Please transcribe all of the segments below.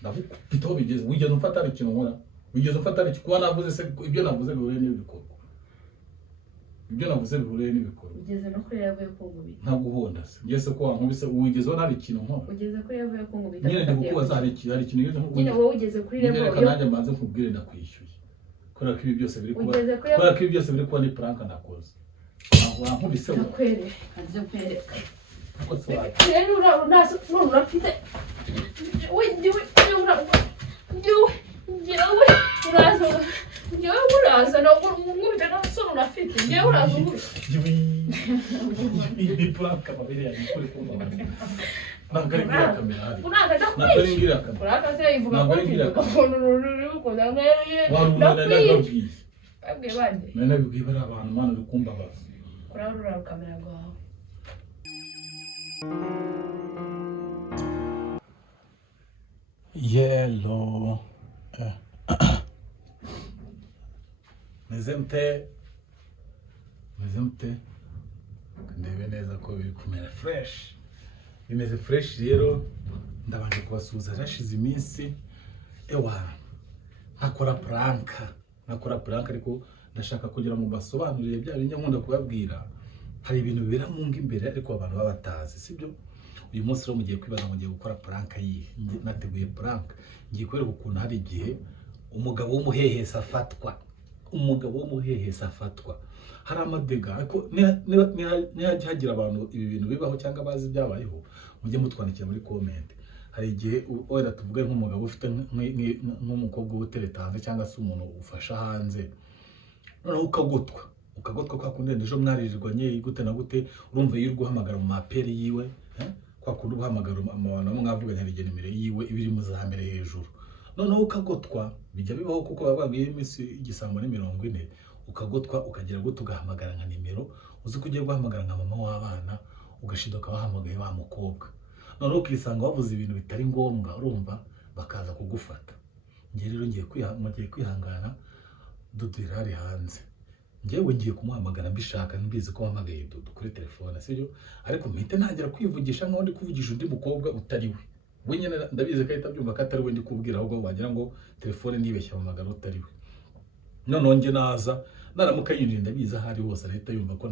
ndabukubita bigeze wigeze umfata ari ikintu nkora wigeze umfata ari kuba navuze se ibyo navuze bihuriye n'ibikorwa ibyo navuze bihuriye n'ibikorwa ugeze no kuri yavuye ko ngubita nta guhonda se ngese ko wankubise wigeze ari ikintu nkora ugeze kuri yavuye ko ngubita nyine ndikubaza hari ikintu ngeze nko nyine wowe ugeze kuri level yo kananje mbanze nkubwire ndakwishyuye kubera ko ibi byose biri kuba kubera ko ibi byose biri kuba ni prank nakoze wankubise ndakwere aje kwereka rero urafite we uraza no ngubita no solo unafite ngewe uraza ni prank kabiri ya kuri kumva nakaringira kamera hari unaga nakaringira kamera uraga se ivuga ko ko ndangere ndakwiye abwe bande nene bigibara abantu mana rukumba baza kurarura kamera gwawe yellow mezemte ndebe neza ko biri kumera fresh bimeze fresh rero ndabanje kubasuhuza hashize iminsi ewa nakora prank ariko ndashaka kugira ngo basobanurire bya bintu nkunda kubabwira hari ibintu bibera mu ngo imbere ariko abantu babatazi sibyo uyu munsi rero mugiye kwibaza ngo ngiye gukora prank yihe nateguye prank ngiye kwereka ukuntu hari igihe umugabo w'umuhehesa afatwa hari amadega ariko nihagira abantu ibi bintu bibaho cyangwa bazi byabayeho mujye mutwandikira muri comment hari igihe wenda tuvuge nk'umugabo ufite nk'umukobwa utereta hanze cyangwa se umuntu ufasha hanze noneho ukagotwa kwa kundi ejo mwaririrwanye gute na gute urumva iyo guhamagara mu maperi yiwe kwa kundi guhamagara abantu mwavuganye hari nimero yiwe ibiri mu za mbere hejuru noneho ukagotwa bijya bibaho kuko bababwiye iminsi igisambo ni 40 ukagotwa ukagira gute ugahamagara nka nimero uzi kugiye guhamagara nka mama w'abana ugashidoka bahamagaye wa mukobwa noneho ukisanga wavuze ibintu bitari ngombwa urumva bakaza kugufata ngiye rero ngiye kwihangana dudirari hanze ngewe ngiye kumuhamagara mbishaka mbizi ko wahamagaye kuri telefone sibyo ariko mpite ntangira kwivugisha nkaho ndi kuvugisha undi mukobwa utari we nyine ndabizi ko ahita byumva ko atari we ndi kubwira ahubwo wagira ngo telefone nibeshya amagara utari we noneho nge naza naramuka yinjira ndabizi ahari hose arahita yumva ko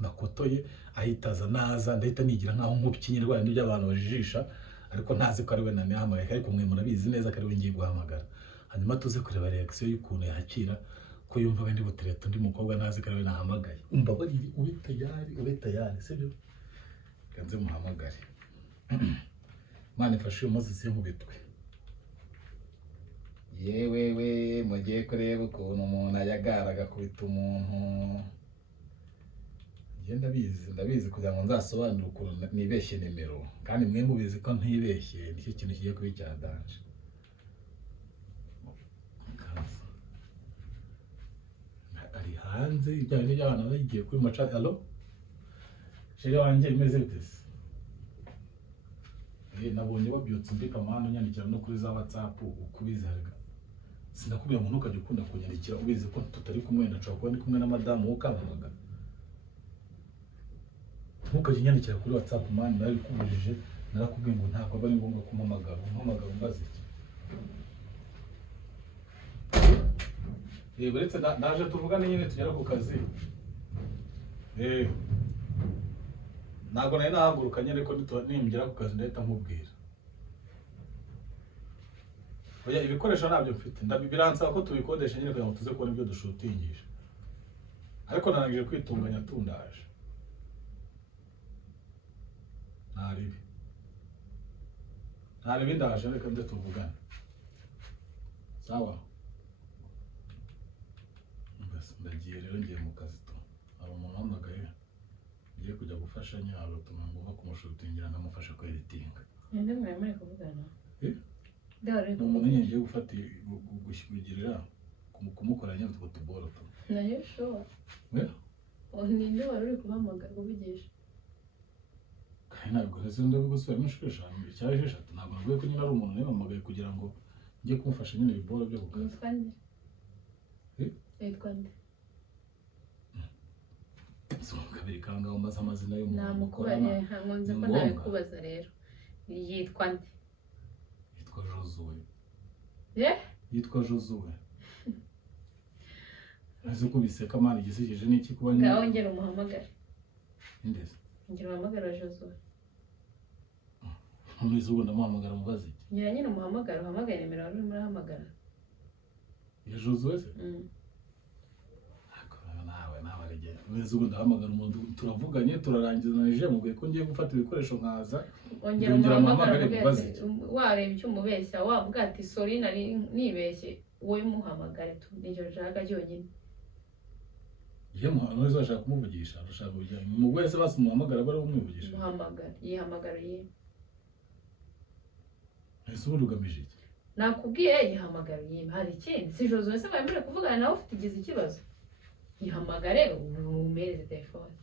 nakotoye ahitaza naza ndahita nigira nkaho nk'ubikinyira rwanda n'ibyo abantu bajijisha ariko ntazi ko ari we nanihamagaye ariko mwe murabizi neza ko ari we ngiye guhamagara hanyuma tuze kureba reaction y'ukuntu yakira ko yumva wende gutereta undi mukobwa ntazi ko ari we nahamagaye umva bari ube tayari sibyo kanze muhamagare mane fashe uyu munsi sinkubitwe yewe mugiye kureba ukuntu umuntu ayagaraga kubita umuntu ndabizi kugira ngo nzasobanure ukuntu nibeshye nimero kandi mwe mubizi ko ntibeshye nicyo kintu kigiye kuba icyadanje ari hanze ibyawe n'iby'abana bagiye kuri maca allo sheri wanjye imeze bite se nabonye babyutse mbika amahano nyandikira no kuri za WhatsApp ukubizarga sinakubwiye ngo ntukajye ukunda kunyandikira ubizi ko tutari kumwe ndaca kuba ndi kumwe na madamu ukamamaga ntukajye nyandikira kuri WhatsApp man nari kubujije narakubwiye ngo ntabwo bari ngombwa kumamagara umbaze iki buretse naje tuvugane nyine tugera ku kazi ntabwo nari nahagurukanye ariko nimugera ku kazi ndahita nkubwira oya ibikoresho nabyo mfite biransaba ko tubikodesha nyine kugira ngo tuze kubona ibyo dushutingisha ariko narangije kwitunganya tundaje ntaribi ndaje reka nde tuvugane sawa ndagiye rero ngiye mu kazi hari umuntu wamagaye ngiye kujya gufasha nyaro tuma ngomba kumushutingira nkamufasha ku editinga nende mwemere kuvugana umuntu ngiye gufata gushyigirira kumukora nyine utwo tuboro nayo sure ninde wari uri kuhamagara ubigisha kandi ntabwo rero ndabigusubiramo inshuro 5 cyangwa 6 ntabwo navuye ko nyine ari umuntu nabamagaye kugira ngo njye kumufasha nyine ibiboro byo kukazi yitwa nde kabiri kangaho maze amazina y'umuntu namukoranye nkunze ko nawe kubaza rero yitwa nde yitwa Jozo Josué yitwa Josué azi ko biseka mani gisije n'iki kuba ni ngaho ngera umuhamagara indese ngera umuhamagara Josué Ntuzi ubu ndamuhamagara mubaze iki ngira nyine umuhamagara uhamagaye nimero wari urimo urahamagara ya Josué se nawe rege ntuzi ubu ndahamagara umuntu turavuganye turarangizanije mubwiye ko ngiye gufata ibikoresho nkaza ongera umuhamagara mubaze iki wareba icyo umubeshya wavuga ati sorry nari nibeshye wowe muhamagare tu nicyo nshaka cyonyine yemo ntuzi ashaka kumuvugisha arashaka kujya mu wese basi umuhamagara bari umwivugisha muhamagara yihamagara ye ese ubu rugamije iki nakubwiye yihamagara ye hari ikindi si Josué se bamire kuvugana nawe ufite igize ikibazo yihamagare umumereze telefone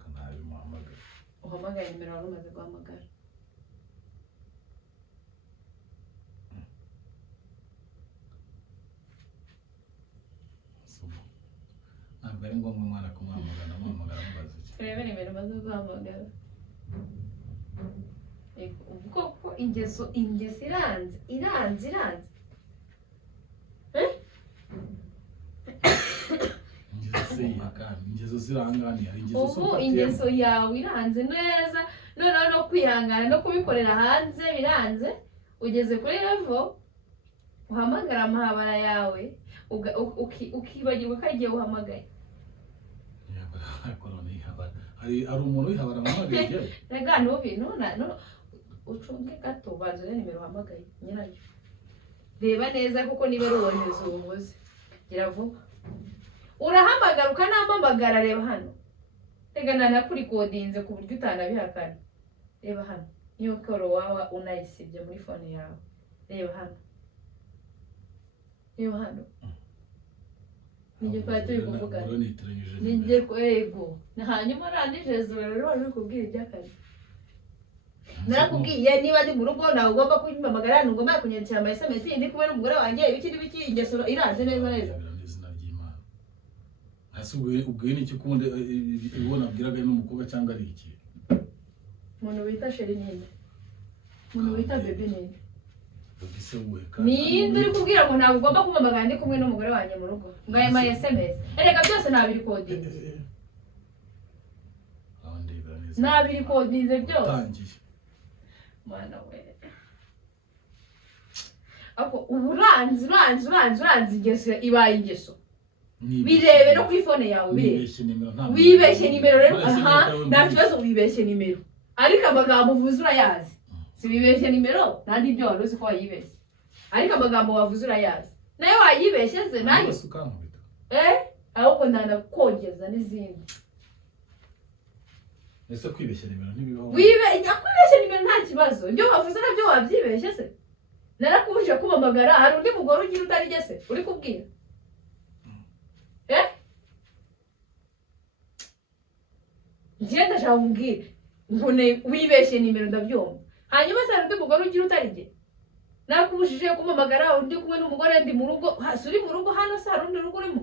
kanabi muhamagara uhamagara nimero wari umaze guhamagara ntabwo ari ngombwa umwana kumuhamagara muhamagara mubaze iki turebe nimero maze guhamagara ubwoko ingeso iranze ingeso zirangani hari ubu ingeso yawe iranze neza noneho no kwihangana no kubikorera hanze biranze ugeze kuri level uhamagara amahabara yawe ukibagirwa ko igihe uhamagaye hari umuntu wihabara muhamagaye rega no ucunge gato bazane nimero uhamagaye nyirayo reba neza kuko niba rubonezo ubuvuze gira vuba urahamagara ukanampamagara reba hano rega nanakuri kodinze ku buryo utanabihakana reba hano niyo koro wawa unayisibye muri phone yawe reba hano nijye kwa turi kuvugana nijye kwego hanyuma randije rero wari kubwira iby'akazi narakubwiye niba ndi mu rugo nawe ugomba kumpamagara ntugomba kunyandikira ama SMS ndi kumwe n'umugore wanjye ibiki ingeso iranze neza izina ry'Imana hasi ubwiye n'iki kundi ubona abwiraga n'umukobwa cyangwa ari iki umuntu wita Sheri ninde umuntu wita Baby ninde ubise weka ninde uri kubwira ngo ntabwo ugomba kumpamagara ndi kumwe n'umugore wanjye mu rugo ngaye ama SMS erega byose nabiri kodinze nabiri kodinze byose mwana we ako uburanzi ingeso ibaye ingeso birebe no kuri phone yawe wibeshye nimero rero aha nta kibazo wibeshye nimero ariko amagambo uvuze urayazi si wibeshye nimero nandi ibyo wari uzi ko wayibeshye ariko amagambo wavuze urayazi nayo wayibeshye ze nayo ahubwo ndanakongeza n'izindi ese kwibeshya nimero ntibibaho kwibeshya nimero nta kibazo ibyo wavuze nabyo wabyibeshye se narakubuje kumamagara hari undi mugore ugira utarige se uri kubwira njye ndashaka kumbwira nkone wibeshye nimero ndabyumva hanyuma se hari undi mugore ugira utarige narakubujije kumamagara undi kumwe n'umugore ndi mu rugo hasi uri mu rugo hano se hari undi rugo urimo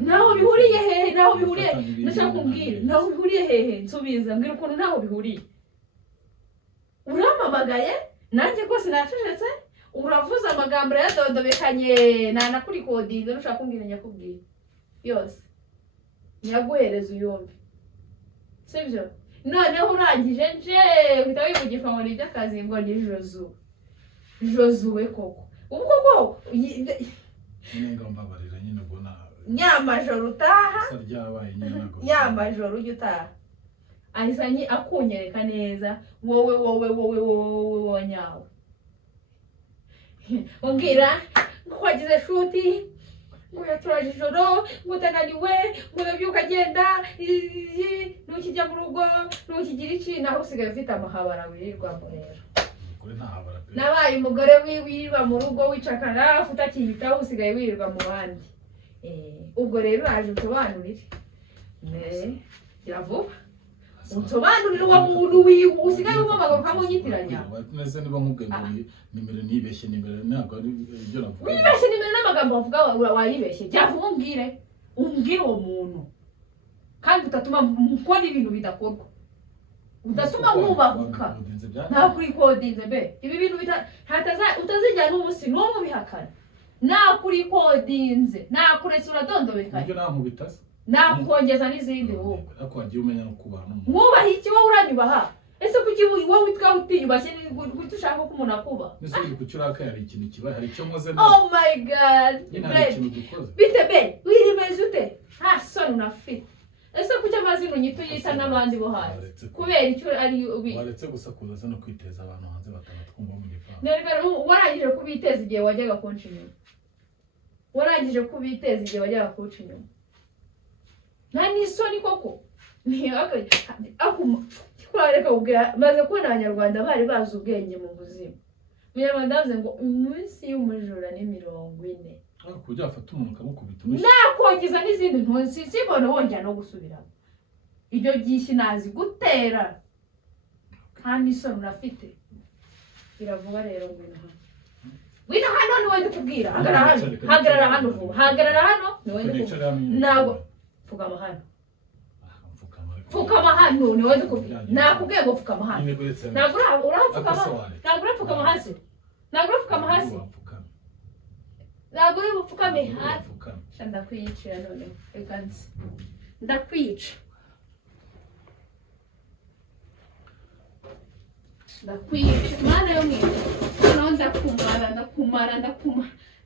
naho bihuriye hehe naho bihuriye ndashaka kumbwira naho bihuriye hehe nsubiza mbwira ukuntu naho bihuriye uramamagaye nanjye rwose nacecetse uravuze amagambo yadodobekanye nanakuri kodinze nushaka kumbwira nyakubwira yose nyaguhereza uyumve sibyo noneho urangije nje uhita wivugisha ngo ni iby'akazi ngo ni Josué koko ubu koko nyine mbabarira nyine ubona nyamajoro utaha saryabaye nyine nago nyamajoro ujye utaha ahizanye akunyereka neza wowe nyawe umbwira ngo wagize shuti ngo yaturaje ijoro ngo utananiwe ngo ubyuka agenda ntukijya mu rugo ntukigira iki naho usigaye ufite amahabara wirirwamo rero nabaye umugore wirirwa mu rugo wicakara utakiyitaho usigaye wirirwa mu bandi ubwo rero uraje usobanurire gira vuba unsobanurire uwo muntu usigaye umamagara ukamunyitiranya nese niba nkubwiye ngo nimero nibeshye nimero ntabwo ari ibyo navuga wibeshye nimero n'amagambo wavuga wayibeshye jya vuba umbwire uwo muntu kandi utatuma mukora ibintu bidakorwa udatuma mwubahuka nta kuri kodinze be ibi bintu utazijyana umunsi n'umwe ubihakana nta kuri kodinze nta kuretse uradondobekanye ibyo nta mubitase nta kongeza n'izindi wowe ariko wagiye umenya no kubana mwubaha iki wowe uranyubaha ese kuki wowe witwa utiyubashye kuki ushaka ko umuntu akuba n'isubiye ku cyuraka hari ikintu kibaye hari icyo nkoze oh my god bite be wirimeze ute nta soni unafite ese kuki amazina unyita uyita n'abandi bo hanze kubera icyo ari ubi waretse gusa kuza no kwiteza abantu hanze batanatwumva mu gifaransa none warangije kubiteza igihe wajyaga konca inyuma warangije kubiteza igihe wajyaga konca inyuma nta n'isoni koko twareka ubwira maze kubona abanyarwanda bari bazi ubwenge mu buzima umunyarwanda yavuze ngo umunsi y'umujura ni 40 kujya afata umuntu ukamukubita nakongeza n'izindi ntonsi sibona wongera no gusubiramo ibyo byinshi nazi gutera nta n'isoni unafite biravuga rero ngwino hano ni wowe ndikubwira hagarara hano vuba hagarara hano ni wowe ndikubwira ntabwo pfukama hano pfukama hano ni wowe ndikubwira nakubwiye ngo pfukama hano ntabwo urapfukama hasi ntabwo urapfukama hasi ntabwo uri bupfukame hasi ndakwiyicira noneho reka nzi ndakwica mana yo mwiza noneho ndakumara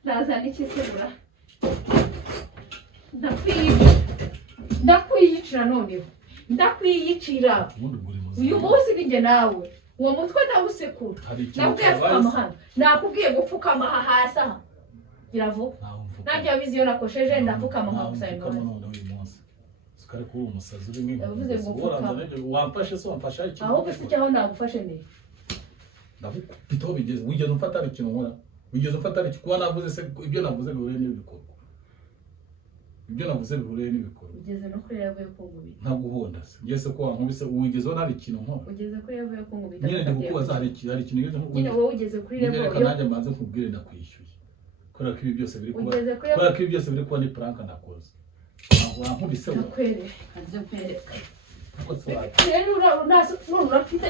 ndazana ikisegura ndakwiyicira noneho ndakwiyicira uyu munsi ninjye nawe uwo mutwe ndawusekura nakubwiye pfukama hano nakubwiye gupfukama hasi aha iravuga nanjye abizi iyo nakosheje ndapfukama nkakusaba imbabazi sikari kuri umusazi uri nk'inko yavuze ngo pfukama wamfashe se wamfasha iki ahubwo se cyaho nagufashe neza ndabufite aho bigeze wigeze umfata ari ikintu nkora wigeze umfata ari kuba navuze se ibyo navuze bihuriye n'ibikorwa ibyo navuze bihuriye n'ibikorwa ugeze no kuri yavuye ko ngubita ntabwo uhonda se ngese ko wankubise wigeze ubona ari ikintu nkora ugeze kuri yavuye ko ngubita nyine ndikubaza hari ikintu ngeze nko nyine wowe ugeze kuri level yo nanjye mbanze nkubwire ndakwishyuye kubera ko ibi byose biri kuba ni prank nakoze wankubise kwere kanze kwere rero urafite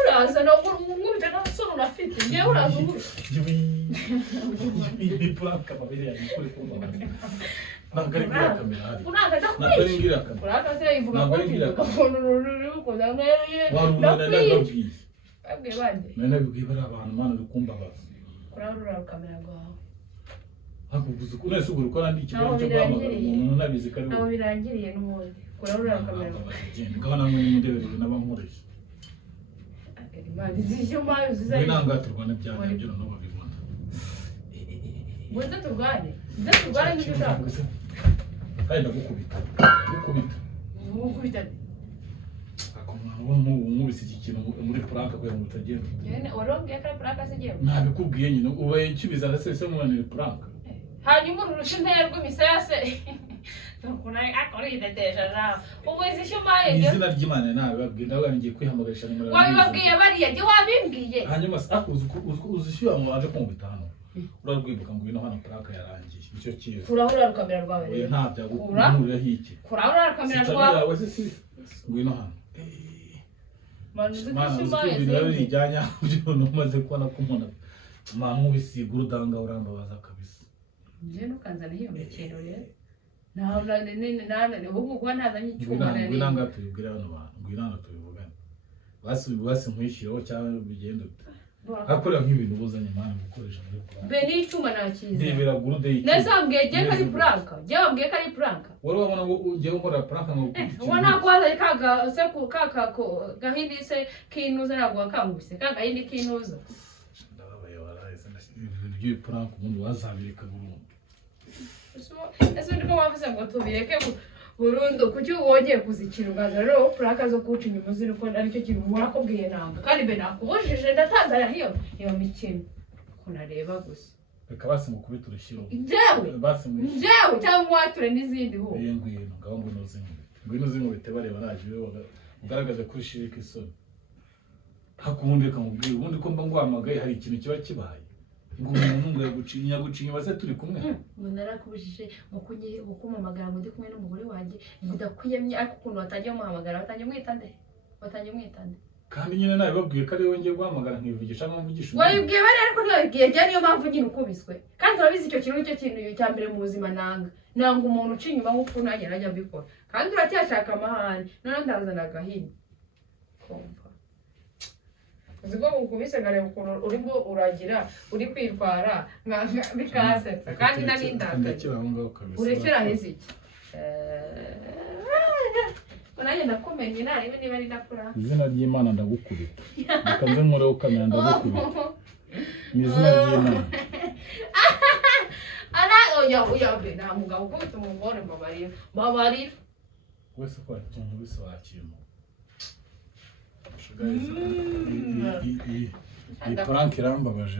uraza no ngumva no solo urafite ngewe uraza ni prank amabere yawe kuri kumva ntabwo Hayda gukubita nkubise iki kintu muri prank kugira ngo utagenda nyene warongeye ka prank asigiye ntabikubwiye nyine ubaye kibiza na sese mwana prank hanyuma urusha ntera rw'imisase tukuna akora ideteja na ubwize shumaye izina ry'Imana nawe babwira nawe ngiye kwihamagarisha nimero wabibabwiye bariya je wabimbwiye hanyuma uzishyuha mu aje kumubitano urarwibuka ngo ino hano prank yarangiye icyo kiyo kurahura rukamera rwawe rero nta bya gukurira hiki kurahura rukamera rwawe wawe se ngo ino hano mana ibintu bijyanye byo numaze kubona ko umuntu mama ubisiga urudanga urambabaza kabisa nje nukanzana hiyo mekero rero nane ubu kuba ntazanye icyuma nari ngwinanga tubibwira hano bantu ngwinanga tubivugana basi nkwishyiraho cyangwa bigenda akorera nk'ibintu buzanye mwana gukoresha muri prank be ni icyuma nakize ndebera gurude y'iki nasambwiye je kari prank je wabwiye kari prank wari wabona ngo ugiye gukora prank ngo ubona kwaza kaga se ku kaka ko gahindi se kinuza nabwo akangubise kaga yindi kinuza ndabaye warahise ibyo prank umuntu wazabireka burundu eso ndiko wavuze ngo tubireke burundu kuki wongeye kuzikira ugaza rero prank zo kuca inyuma ziri ko ari cyo kintu warakubwiye nanga kandi be nakubujije ndatanzara hiyo mikino kunareba gusa reka basi mukubita urushyiro njyewe cyangwa wature n'izindi ho ngwino ngaho ngwino zingubite bareba nagiwe ugaragaje kuri shirika isoni hakubundi kamubwira ubundi ko mba ngwamagaye hari ikintu kiba kibaye ngo umuntu ngo yagucinya base turi kumwe ngo narakubujije ngo kumamagara ngo ndi kumwe n'umugore wanjye ngo udakwiyemye ariko ukuntu watangiye umuhamagara watangiye mwitande kandi nyine nawe babwiye ko ari wowe ngiye guhamagara nkivugisha nkamvugisha wabibwiye bari ariko ntibabibwiye bya niyo mpamvu nyine ukubiswe kandi urabizi icyo kintu nicyo kintu cya mbere mu buzima nanga umuntu uca inyuma nk'uko nanjye najya mbikora kandi uracyashaka amahane noneho ndazana agahini kumva uzi ko ukubise nkareba ukuntu urimo uragira uri kwitwara bikasetsa kandi nanindakaye urekera heza iki nanjye ndakumenye narebe niba ari ndakura izina ry'Imana ndagukubita bikanze nkoreho kamera ndagukubita ni izina ry'Imana oya nta mugabo ukubita umugore mbabarira wese ko wese wakirimo iyi prank irambabaje